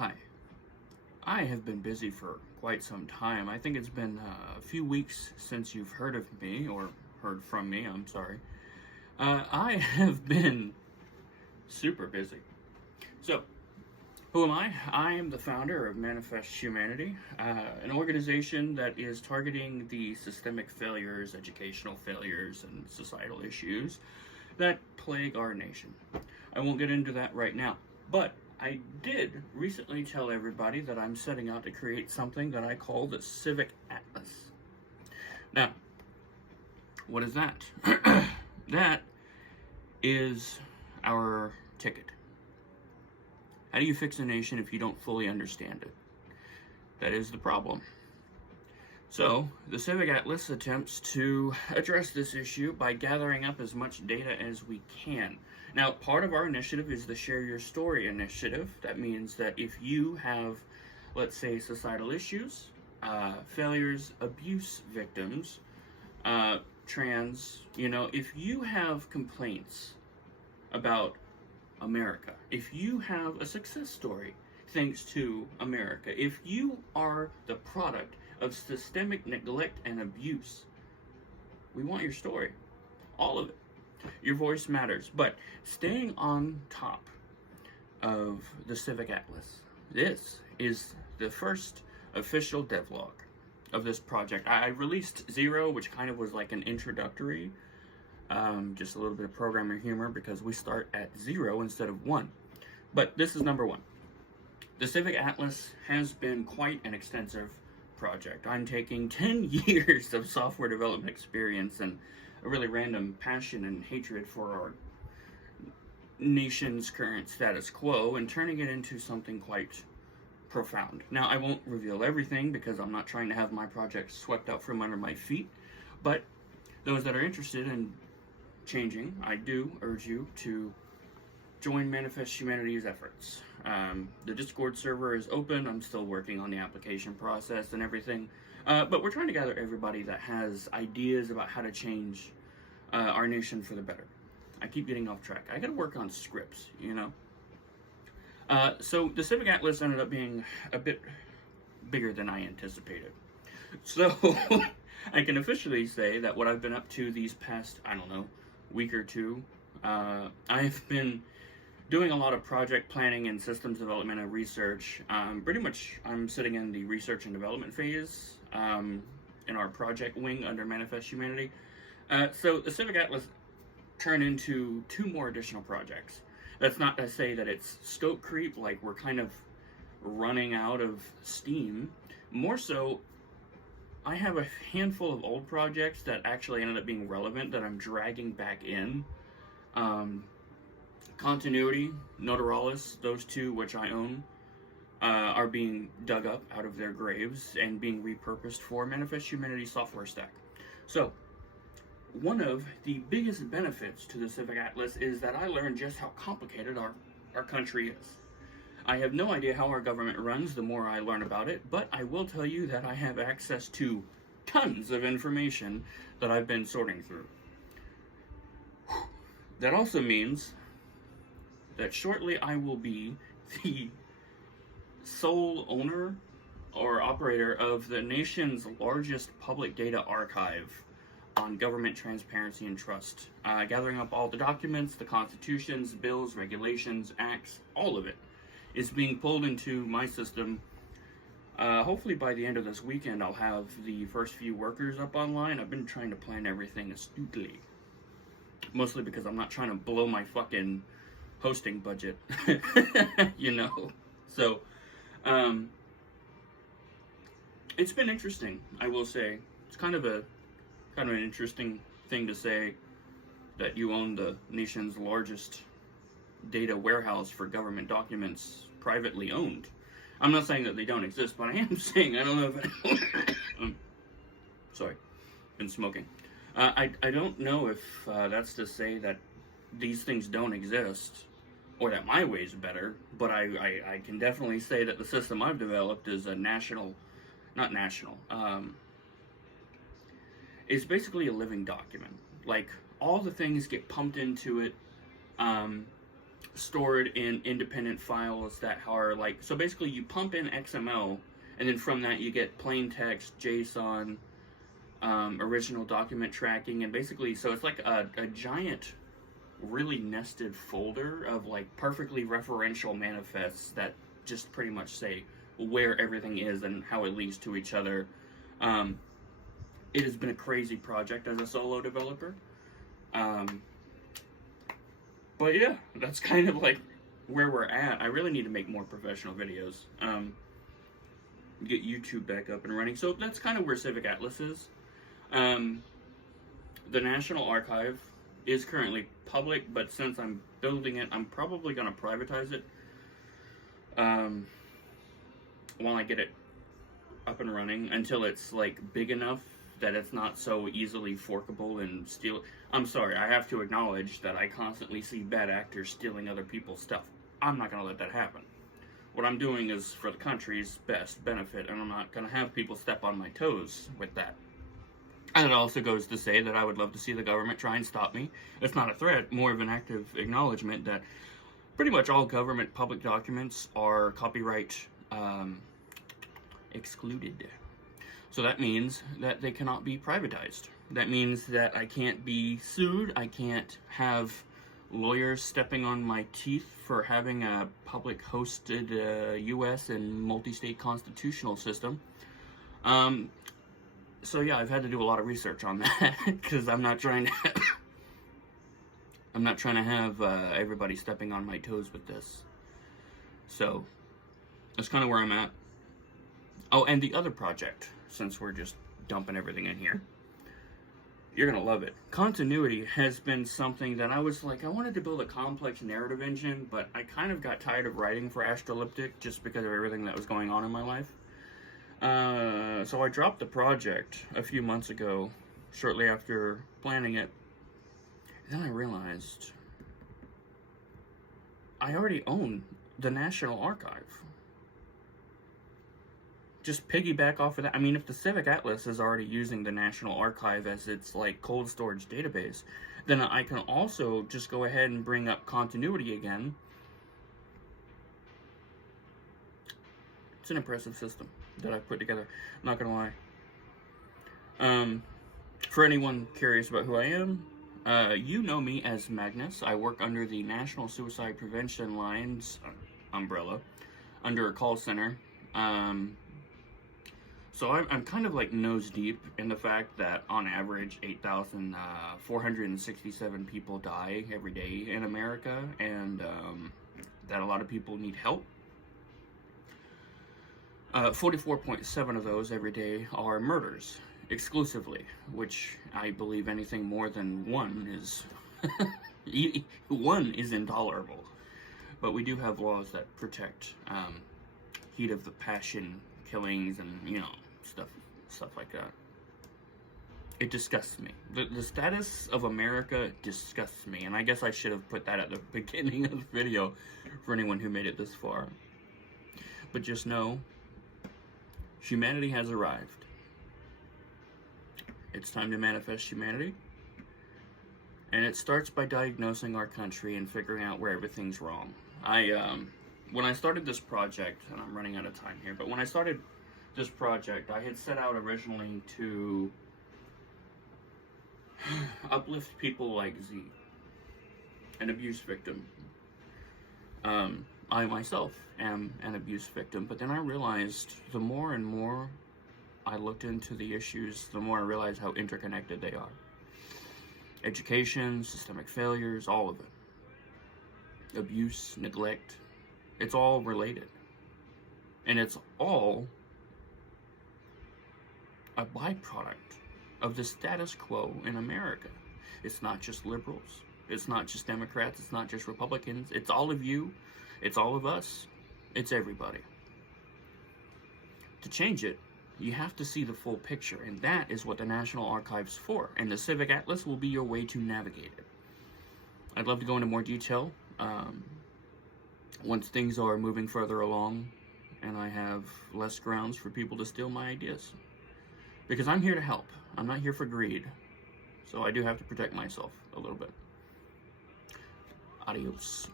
Hi. I have been busy for quite some time. I think it's been a few weeks since you've heard of me, or heard from me, I'm sorry. I have been super busy. So, who am I? I am the founder of Manifest Humanity, an organization that is targeting the systemic failures, educational failures, and societal issues that plague our nation. I won't get into that right now, but I did recently tell everybody that I'm setting out to create something that I call the Civic Atlas. Now, what is that? That is our ticket. How do you fix a nation if you don't fully understand it? That is the problem. So, the Civic Atlas attempts to address this issue by gathering up as much data as we can. Now, part of our initiative is the Share Your Story initiative. That means that if you have, let's say, societal issues, failures, abuse victims, trans, if you have complaints about America, if you have a success story thanks to America, if you are the product of systemic neglect and abuse, we want your story. All of it. Your voice matters. But staying on top of the Civic Atlas, this is the first official devlog of this project. I released 0, which kind of was like an introductory, just a little bit of programmer humor because we start at 0 instead of 1. But this is number 1. The Civic Atlas has been quite an extensive project. I'm taking 10 years of software development experience and a really random passion and hatred for our nation's current status quo and turning it into something quite profound. Now, I won't reveal everything because I'm not trying to have my project swept out from under my feet, but those that are interested in changing, I do urge you to join Manifest Humanity's efforts. The Discord server is open. I'm still working on the application process and everything. But we're trying to gather everybody that has ideas about how to change our nation for the better. I keep getting off track. I gotta work on scripts, So the Civic Atlas ended up being a bit bigger than I anticipated. So I can officially say that what I've been up to these past, week or two, I've been doing a lot of project planning and systems development and research. Pretty much I'm sitting in the research and development phase in our project wing under Manifest Humanity. So the Civic Atlas turned into 2 more additional projects. That's not to say that it's scope creep, like we're kind of running out of steam. More so, I have a handful of old projects that actually ended up being relevant that I'm dragging back in. Continuity, Notaralis, those 2 which I own, are being dug up out of their graves and being repurposed for Manifest Humanity software stack. So, one of the biggest benefits to the Civic Atlas is that I learned just how complicated our country is. I have no idea how our government runs the more I learn about it, but I will tell you that I have access to tons of information that I've been sorting through. That also means that shortly I will be the sole owner or operator of the nation's largest public data archive on government transparency and trust, gathering up all the documents, the constitutions, bills, regulations, acts, all of it is being pulled into my system. Hopefully by the end of this weekend I'll have the first few workers up online. I've been trying to plan everything astutely, mostly because I'm not trying to blow my fucking hosting budget. So it's been interesting, I will say. It's kind of an interesting thing to say that you own the nation's largest data warehouse for government documents privately owned. I'm not saying that they don't exist, but I am saying I don't know if sorry, been smoking. I don't know if that's to say that these things don't exist or that my way is better, but I can definitely say that the system I've developed is a it's basically a living document. Like, all the things get pumped into it, stored in independent files that are like, so basically you pump in XML, and then from that you get plain text, JSON, original document tracking, and basically, so it's like a giant, really nested folder of like perfectly referential manifests that just pretty much say where everything is and how it leads to each other. It has been a crazy project as a solo developer. But yeah, that's kind of like where we're at. I really need to make more professional videos. Get YouTube back up and running. So that's kind of where Civic Atlas is. The National Archive is currently public, but since I'm building it, I'm probably going to privatize it while I get it up and running, until it's like big enough that it's not so easily forkable and steal. I'm sorry, I have to acknowledge that I constantly see bad actors stealing other people's stuff. I'm not going to let that happen. What I'm doing is for the country's best benefit, and I'm not going to have people step on my toes with that. And it also goes to say that I would love to see the government try and stop me. It's not a threat, more of an active acknowledgement that pretty much all government public documents are copyright excluded. So that means that they cannot be privatized. That means that I can't be sued. I can't have lawyers stepping on my teeth for having a public hosted U.S. and multi-state constitutional system. So yeah, I've had to do a lot of research on that because I'm not trying to have everybody stepping on my toes with this. So that's kind of where I'm at. Oh, and the other project, since we're just dumping everything in here, you're gonna love it. Continuity has been something that I was like, I wanted to build a complex narrative engine, but I kind of got tired of writing for Astroliptic just because of everything that was going on in my life. So I dropped the project a few months ago, shortly after planning it. And then I realized I already own the National Archive. Just piggyback off of that. I mean, if the Civic Atlas is already using the National Archive as its like cold storage database, then I can also just go ahead and bring up Continuity again. It's an impressive system that I put together, I'm not gonna lie. For anyone curious about who I am, you know me as Magnus. I work under the National Suicide Prevention Lines umbrella, under a call center. So I'm kind of like nose deep in the fact that on average 8,467 people die every day in America, and that a lot of people need help. 44.7 of those every day are murders, exclusively, which I believe anything more than one is one is intolerable. But we do have laws that protect heat of the passion killings and, you know, stuff like that. It disgusts me. The status of America disgusts me, and I guess I should have put that at the beginning of the video for anyone who made it this far. But just know, humanity has arrived. It's time to manifest humanity. And it starts by diagnosing our country and figuring out where everything's wrong. When I started this project, and I'm running out of time here, but when I started this project, I had set out originally to uplift people like Z, an abuse victim. I myself am an abuse victim, but then I realized the more and more I looked into the issues, the more I realized how interconnected they are. Education, systemic failures, all of it. Abuse, neglect, it's all related. And it's all a byproduct of the status quo in America. It's not just liberals. It's not just Democrats. It's not just Republicans. It's all of you. It's all of us. It's everybody. To change it, you have to see the full picture, and that is what the National Archive's for, and the Civic Atlas will be your way to navigate it. I'd love to go into more detail once things are moving further along and I have less grounds for people to steal my ideas. Because I'm here to help. I'm not here for greed. So I do have to protect myself a little bit. Adios.